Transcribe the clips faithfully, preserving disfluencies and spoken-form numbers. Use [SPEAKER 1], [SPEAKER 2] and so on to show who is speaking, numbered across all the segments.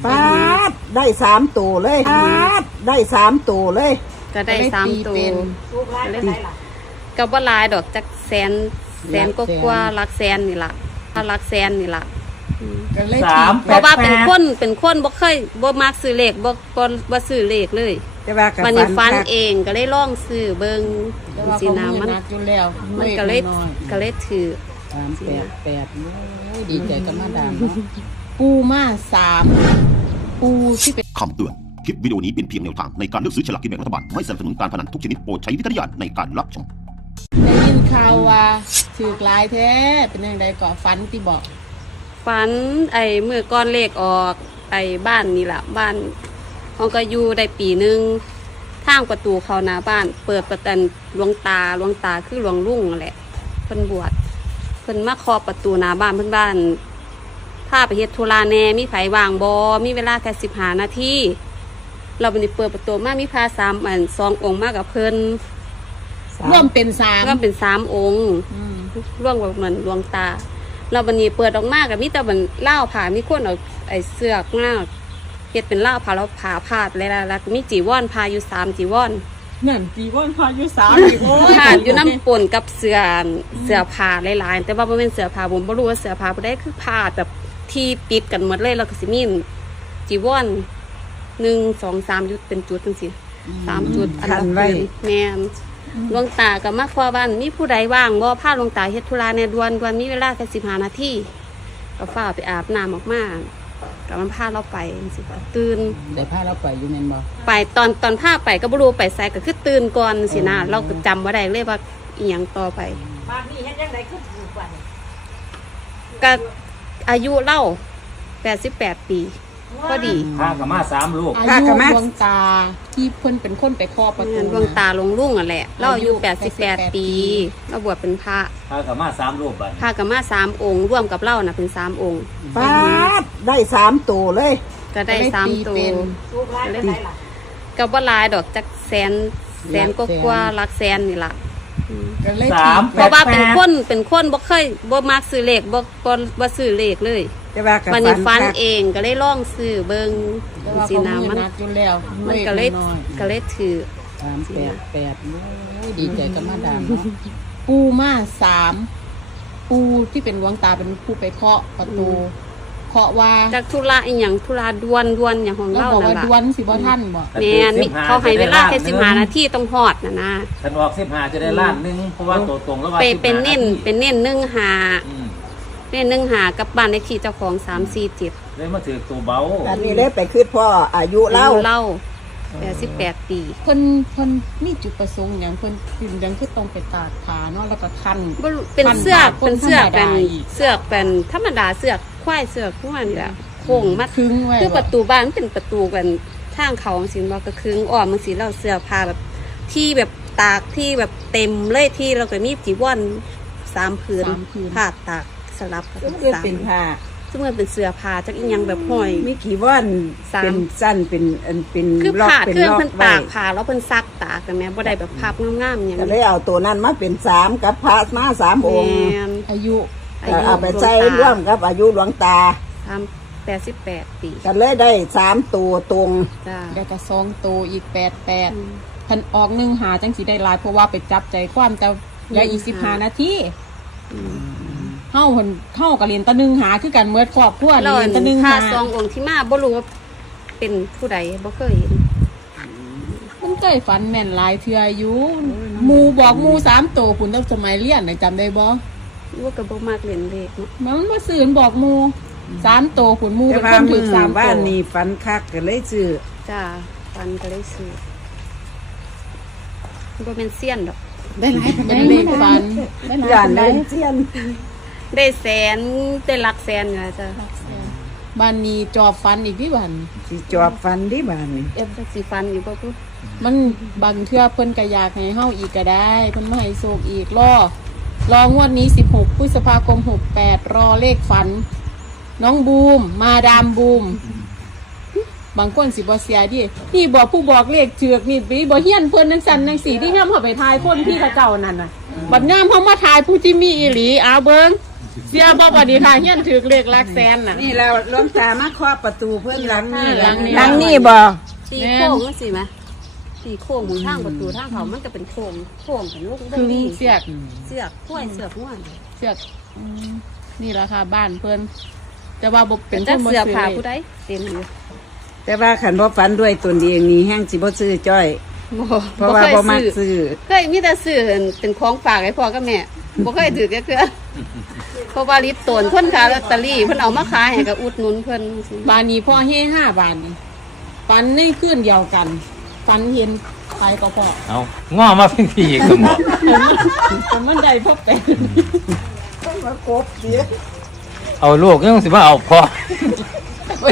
[SPEAKER 1] ป้าดได้สามตัวเลยป้าดได้สามตัวเลย
[SPEAKER 2] ก็ได้สามตัวก็บ่หลายดอกจักแสนแสนก็กว่าหลักแสนนี่ล่ะถ้าหลักแสนนี่ล่ะเพราะว่าเป็นคนเป็นคนบ่เคยบ่มักซื้อเลขบ่บ่บ่ซื้อเลขเลยมันนี่ฟันเองก็เลยลองซื้อเบิ่งสินะมันมันก็เลยก็เลยถือ
[SPEAKER 3] สามแปดแปดดีใจกับมาดามเนาะปูมาสามปูที่เป็น
[SPEAKER 4] คำเตือนคลิปวิดีโอนี้เป็นเพียงแนวทางในการเลือกซื้อฉลากกินแบ่งรัฐบาลไม่สนับสนุนการพนันทุกชนิดโปรดใช้วิจารณญาณในการรับชม
[SPEAKER 3] ได้ยินข่าวว่าถือลายแท้เป็นยังไงก่อฟันที่บอก
[SPEAKER 2] ฝันไอ้เมื่อก้อนเลขออกไอ้บ้านนี่แหละบ้านห้องก็อยู่ได้ปีหนึ่งทางประตูเข้าหน้าบ้านเปิดประตูหลวงตาหลวงตาคือหลวงลุงแหละเพิ่นบวชเพิ่นมาเคาะประตูหน้าบ้านเพิ่นบ้านพาไปเฮ็ดธุระแน่มีไผว่างบ่มีเวลาแค่สิบห้านาทีเราบัดนี้เปิดประตูมามีพระสามอันสององค์มากับเพิ่น
[SPEAKER 3] ร่วมเป็นสาม
[SPEAKER 2] ร่วมเป็นสามองค์ร่วมกับเหมือนหลวงตาเราบัดนี้เปิดออกมากับมีแต่บันเล่าผ่ามีคนเอาไอ้เสือกมาเฮ็ดเป็นเล่าผ่าแล้วผ่าพาดแล้วแล้วมีจีวรพาอยู่สามจีวร
[SPEAKER 3] นั่นจีวรพาอยู่สามจีวร
[SPEAKER 2] ผ่าอยู่น้ำปนกับเสือเสือผ่าหลายๆแต่ว่าบ่เป็นเสือผ่าผมบ่รู้ว่าเสือผ่าบ่ได้คือผ่าแบบที่ติดกันหมดเลยแล้วก็สิมีจีวรหนึ่งสองสามยุดเป็นจุดจังซี่สามจุดอันละแม่นหลวงตากับมาคว้าบ้านมีผู้ใดว่างบ่พาหลวงตาเฮ็ดธุระในด่วนด่วนมีเวลาแค่สิบห้านาทีก็ฟ้าไปอาบน้ำออกมากับมันพาเราไปสิว่าตื่น
[SPEAKER 3] ได้พาเราไปอยู่แม่นบ่
[SPEAKER 2] ไปตอนตอนพาไปก็บ่รู้ไปไสก็คือตื่นก่อนสินะเราก็จำบ่ได้เลยว่าอีหยังต่อไปบ้านนี้เฮ็ดจังได๋คือถูกกว่านี่ก็อายุเล่าแปดสิบแปดปีพอดี
[SPEAKER 5] พากับมาสามลูก
[SPEAKER 3] อายุดวงตาที่เพิ่นเป็นคนไปครอบประตู
[SPEAKER 2] ดวงตาลงลุ่งอ่ะแหละเราอายุแปดสิบแปดปีเราบวชเป็นพระ
[SPEAKER 5] พากับมาสามลูกบัด
[SPEAKER 2] พากับมาสามองค์ร่วมกับเราน่ะเป็นสามองค์
[SPEAKER 1] ป้าดได้สามตัวเลย
[SPEAKER 2] ก็ได้สามตัวก็บ่หลายดอกจักแสนแสนก็กว่าหลักแสนนี่ล่ะเพราะว่าเป็นคนเป็นคนบ่เคยบ่มักซื้อเลขบ่บ่บ่ซื้อเลขเลยมันนี่ฟันเองก็เลยลองซื้อเบิ่งสินะมันมันก็เลยก็เลยถือ
[SPEAKER 3] สามแปดแปดดีใจกับมาดามเนาะปูมาสามปูที่เป็นหลวงตาเป็นผู้ไปเคาะประตูเคาะว่า
[SPEAKER 2] จากธุระอีหยังธุระด่วนด่วนอย่างของเรา
[SPEAKER 3] นั่นล่ะด่วนสิบ่ทันบ่
[SPEAKER 2] แม่นเขาให้เวลาแค่สิบห้านาทีต้องฮอดน่ะนะ
[SPEAKER 5] ฉันออกสิบห้าจะได้ล้านนึงเพราะว่าตัวตรงแล้วว่า
[SPEAKER 2] เป็นเน้นเป็นเน้นหนึ่งห้าเน้นหนึ่งห้ากับบ้านเลขที่เจ้าของสามสี่เจ็ด
[SPEAKER 5] เลยมาถือตัวเบา
[SPEAKER 1] อันนี้เลยไปคิดพ่ออายุเล่า
[SPEAKER 2] เล่าแปดสิบแปดปี
[SPEAKER 3] เพิ่นเพิ่นมีจุดประสงค์อย่างเพิ่นถึงยังคือต้องไปตากขาเนาะแล้วก็คัน
[SPEAKER 2] เป็นเสื้อเป็นเสื้อเป็นเสื้อเป็นธรรมดาเสื้อควายเสื้อพวกนี้แหละโค้งมัดคือประตูบ้านเป็นประตูเป็นทางเขาสินบอกก็คืออ้อมมันสิเราเสื้อผ้าแบบที่แบบตากที่แบบเต็มเลยที่เราก็มีจีวรสามผืนผ้าตากสลับ
[SPEAKER 1] กันสามเป็นผ้า
[SPEAKER 2] ซึ่งมันเป็นเสื้อผ้าจากอีกอย่างแบบห้อย
[SPEAKER 1] มีกี่วันเป็นสั้นเป็นเป็น
[SPEAKER 2] คือผ้าเครื่องเพิ่นตากผ้าแล้วเพิ่นซักตากแต่แม่บ่ได้แบบภาพงามๆอย่าง
[SPEAKER 1] นี้ก็เลยเอาตัวนั้นมาเป็นสามกับผ้ามาสามองค์
[SPEAKER 3] อายุ
[SPEAKER 1] เอาไปใช้ร่วมกับอายุหลวงตา
[SPEAKER 2] สามแปดสิบแปดปี
[SPEAKER 1] ก็เลยได้สามตัวตรง
[SPEAKER 3] ได้กระสองตัวอีกแปดแปดพันออกหนึ่งหาจังสีได้ลายเพราะว่าไปจับใจความแต่ยาอีสิบห้านาทีเข้าคนเข้ากระเรียนตะนึงหาคือกันเมื่อครอบครัวเรียนตะนึงหา
[SPEAKER 2] สององค์ที่มาบ่รู้ว่าเป็นผู้ใดบ่เคยเห็น
[SPEAKER 3] มันเคยฝันแม่นลายเทืออยู่มูบอกมูสามตัวคุณตั้งสมัยเรียนจำได้บ่
[SPEAKER 2] ว่ากับบ่มากเล่นเลข
[SPEAKER 3] มันมาสื่อบอกมูสามตัวคุณมูเป็นคนถือสาม
[SPEAKER 1] บ้านนี่ฝันคักก็เลยซื้อ
[SPEAKER 2] จ้าฝันก็เลยซื้อบ่เป็นเซียนดอก
[SPEAKER 3] ได้หลายเป็นเลขฝัน
[SPEAKER 1] ได้หลายได้เซียน
[SPEAKER 2] ได้แสนได้หลักแสนอยู่จ้ะ
[SPEAKER 3] บ้านนี้จอบฟันอีกที่บ้าน
[SPEAKER 1] สิจอบฟันที่บ้านนี่
[SPEAKER 2] เอฟสิฟันอยู่ป่ะปุ๊
[SPEAKER 3] มันบางเทื่อเพิ่นก็อยากให้เฮาอีกก็ได้เพิ่นมาให้โชคอีกรอรองวดนี้สิบหกพฤษภาคมหกสิบแปดรอเลขฝันน้องบูมมาดามบูมบางคนสิบ่เสียดินี่บอกผู้บอกเลขเชือกนี่ปีบ่เฮียนเพิ่นจังซั่นจังซี่ที่ห้ามเฮาไปทายคนที่เขาเจ้านั่นน่ะบัดยามเฮามาทายผู้ที่มีอีหลีอาเบิ่งเสียบ่บ่ดีค่ะเฮียนถือเลขหลักแสนน่ะ
[SPEAKER 1] นี่แล้วหลวงตามาเคาะประตูเพิ่นหลังนี่
[SPEAKER 3] หลังนี้
[SPEAKER 1] หลังนี่บ่
[SPEAKER 2] ตีโค้งมันสิไหมตีโค้งบนทางประตูทางเขามันก็เป็นโค้งโค้งเป็นลูก
[SPEAKER 3] คือ
[SPEAKER 2] ดี
[SPEAKER 3] เสียก
[SPEAKER 2] เสือกห้วยเสือกห้วย
[SPEAKER 3] เสียกอืมนี่ราคาบ้านเพิ่นแต่ว่าบ่เป็
[SPEAKER 2] เป็น น
[SPEAKER 3] ค
[SPEAKER 2] จัก
[SPEAKER 3] นบ่
[SPEAKER 2] เสือ
[SPEAKER 3] ซื้อ
[SPEAKER 2] ผ่า
[SPEAKER 3] เล
[SPEAKER 2] ผู้
[SPEAKER 3] ข
[SPEAKER 2] ใดเต็มอยู่
[SPEAKER 1] แต่ว่าขันบ่ฝันด้วยตนเองนี่แห้งสิบ่ซื้อจ้อย
[SPEAKER 2] บ่
[SPEAKER 1] เพราะว่าบ่มักซื้อ
[SPEAKER 2] เคยมีแต่ซื้อเป็นของฝากให้พ่อกับแม่บ่เคยถือแค่เพื่อเพราะว่าลิปโตนคนขายลอตเตอรี่เพิ่นเอามาขายให้ก็อุดหนุนเพิ่น
[SPEAKER 3] บานนี้พ่อเฮห้าบานนี่ฝันในคืนเดียวกันฝันเห็นไปก็พอ
[SPEAKER 5] เอาง้อมาเพิ่งทีอีกสมอง
[SPEAKER 3] แต่มันได้พบไป
[SPEAKER 1] ต้องมากบเสีย
[SPEAKER 5] เอาลูกยังสิมาเอาพอ
[SPEAKER 1] บ่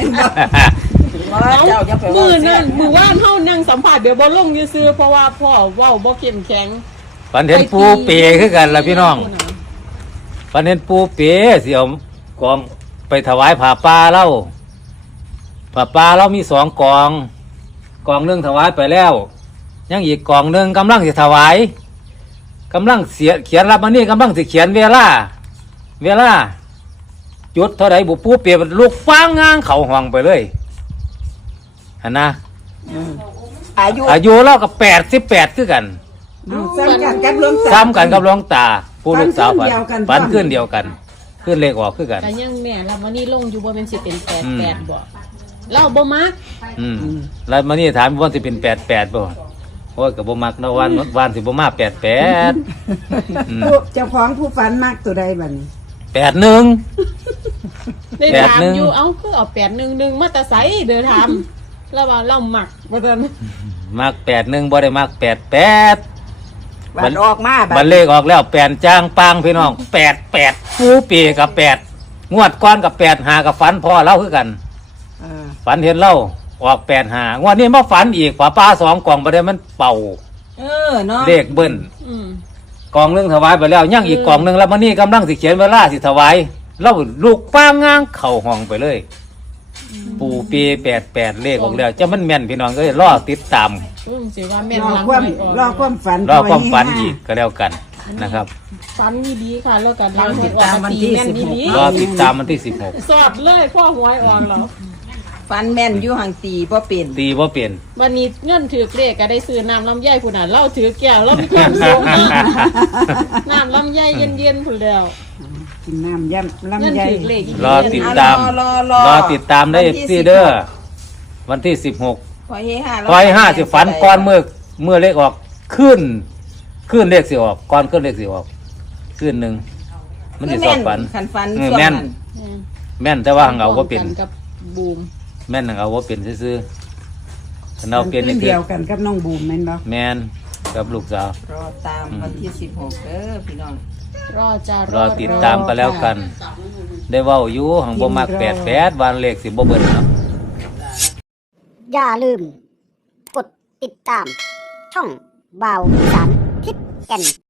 [SPEAKER 1] เจ้าอย่าไป
[SPEAKER 3] มื
[SPEAKER 1] ว่า
[SPEAKER 3] อนั่นมือว่านเฮานั่งสัมผัสเดี๋ยวบ่ลงซื่อๆเพราะว่าพ่อเว้าบ่เข้มแข็ง
[SPEAKER 5] ฝันเห็นปูเปคือกันล่ะพี่น้องฝันเห็นปูเปสิเอากองไปถวายผ้าป่าเล่าผ้าป่าเรามีสองกอง กองหนึงถวายไปแล้ว ยังอีกกองหนึงกำลังสิถวายกำลังเสียเขียนรับมานี่กำลังสิเขียนเวลาเวลาจุดเท่าไรบุปูเปียมันลูกฟางงางเขาห้องไปเลยหันนะ
[SPEAKER 1] อายุ
[SPEAKER 5] อายุเรากับแปดสิบแปดคือกัน
[SPEAKER 1] ซ้ำกันกับหลวงตา
[SPEAKER 5] ซ้ำกันกับหลวงตาผู้ลูกสาวฝัน
[SPEAKER 1] ฝั
[SPEAKER 5] ฝั
[SPEAKER 1] น
[SPEAKER 5] น
[SPEAKER 1] ขึ้
[SPEAKER 5] ขึ้น
[SPEAKER 1] นเดี
[SPEAKER 5] เดีย
[SPEAKER 1] ยว วกั
[SPEAKER 5] กัน
[SPEAKER 1] น
[SPEAKER 5] ขึ้นเลขออกคือกัน
[SPEAKER 3] แต่ยังแม่แล้ววันนี้ลงอยู่บ่แม่นสิเป็นแปด
[SPEAKER 5] อืม
[SPEAKER 3] แปดบ่เราบ่มัก
[SPEAKER 5] อืมแล้วมานี่ถามว่าสิเป็นแปดแปดบ่โอ้ยกับบ่มักนะวันวันสิบ่มาแปดแปด
[SPEAKER 1] ผู้เจ้าของผู้ฝันมากตัวใดบัดนี้
[SPEAKER 5] แปดหนึ่ง
[SPEAKER 3] ได้
[SPEAKER 5] แปด
[SPEAKER 3] ถาม
[SPEAKER 5] หนึ่ง
[SPEAKER 3] อยู่เอ้าคือเอาแปดหนึ่งหนึ่งมาแต่ไสเด้อถามแล้วว่าเรามักว่าซั่น
[SPEAKER 5] มักแปดหนึ่งบ่ได้มักแปดแปด
[SPEAKER 1] บัดออกมา
[SPEAKER 5] บันเลขออกแล้วแปดจางปางพี่น้องแปดแปดปูเปีกับแปดงวดก้อนกับแปดหากับฝันพ่อเล่าคือกัน
[SPEAKER 1] เออ
[SPEAKER 5] ฝันเห็นเล่าออกแปดหางวดนี้มาฝันอีกฝาป้าสองกล่องประเดี๋ยวมันเป่า
[SPEAKER 1] เออเนาะ
[SPEAKER 5] เลขเบิ้ล
[SPEAKER 3] อืม
[SPEAKER 5] กล่องหนึงถวายไปแล้วยังอีกกล่องหนึงแล้วมันนี่กำลังสิเขียนเวลาสิถวายเล่าลูกป้างงางเข่าห้องไปเลย ปูเปีแปดแปดเลขออกแล้วจะมันแม่นพี่น้องก็รอติดตาม
[SPEAKER 3] อืมสิว่าแม่น
[SPEAKER 1] รอ
[SPEAKER 3] หลัง
[SPEAKER 1] ความ
[SPEAKER 3] หวยออก
[SPEAKER 1] รอความฝัน
[SPEAKER 5] รอความฝันอีกก็แล้วกันนะครับ
[SPEAKER 3] ฝันดีๆค่ะแล้วก็หลังหวยอ
[SPEAKER 1] ติด
[SPEAKER 3] อก
[SPEAKER 1] ตาม
[SPEAKER 3] ก็
[SPEAKER 1] วัน
[SPEAKER 3] ตี
[SPEAKER 1] ที่
[SPEAKER 3] แม่น
[SPEAKER 1] สิบหก
[SPEAKER 3] ดี
[SPEAKER 5] รอติดตามวันที่สิบหก
[SPEAKER 3] ๆสอดเลยพ่อหวยออกแล้ว
[SPEAKER 1] ฝันแม่นอยู่ห่างตีบ่เป็น
[SPEAKER 5] ตีว่าเปลี่ยน
[SPEAKER 3] วันนี้เงินถือเลขก็ได้ซื้อน้ำลำไยพุ่นน่ะเล่าถือแก้วเรามีความสุขเนาะน้ำลำไยเย็นๆพุ่นแล้ว
[SPEAKER 1] กินน้ำย่ำ
[SPEAKER 3] เงิน
[SPEAKER 1] ลำไย
[SPEAKER 3] ถือเลข
[SPEAKER 5] รอติดตาม
[SPEAKER 1] รอรอ
[SPEAKER 5] รอติดตามได้เอฟซีเด้อวันที่สิบหก
[SPEAKER 1] พอเฮห้า
[SPEAKER 5] คอยห้าสิฝันก่อนเมื่อเมื่อเลขออกขึ้นขึ้นเลขสิออกก่อนขึ้นเลขสิออกขึ้นหนึ่งมันจะสอบฝัน
[SPEAKER 1] ขันฝัน
[SPEAKER 5] เออ
[SPEAKER 1] ช่วง
[SPEAKER 5] แม่น
[SPEAKER 1] นั้น
[SPEAKER 5] แม่นแต่ว่าหังเอาว่าเป็น
[SPEAKER 3] กันกับบูม
[SPEAKER 5] แม่นหังเอาว่าเป็นซื่อๆถ้าเอาเป็น
[SPEAKER 1] มั
[SPEAKER 5] นี่
[SPEAKER 1] น
[SPEAKER 5] คื
[SPEAKER 1] เดี
[SPEAKER 5] อ
[SPEAKER 1] ยวกันกับน้องบูมแม่นบ่
[SPEAKER 5] แม่นกับลูกสาว
[SPEAKER 1] รอตามวันที่สิบหกเด้อพี่น้อง
[SPEAKER 3] รอจะ
[SPEAKER 5] รอติดตามกันแล้วกัน ได้เว่าอยู่หังบ่มักแปดแปดวันเลขสิบ่เบิ่นเนาะ
[SPEAKER 6] อย่าลืม กดติดตาม ช่องบาวสารทิศแก่น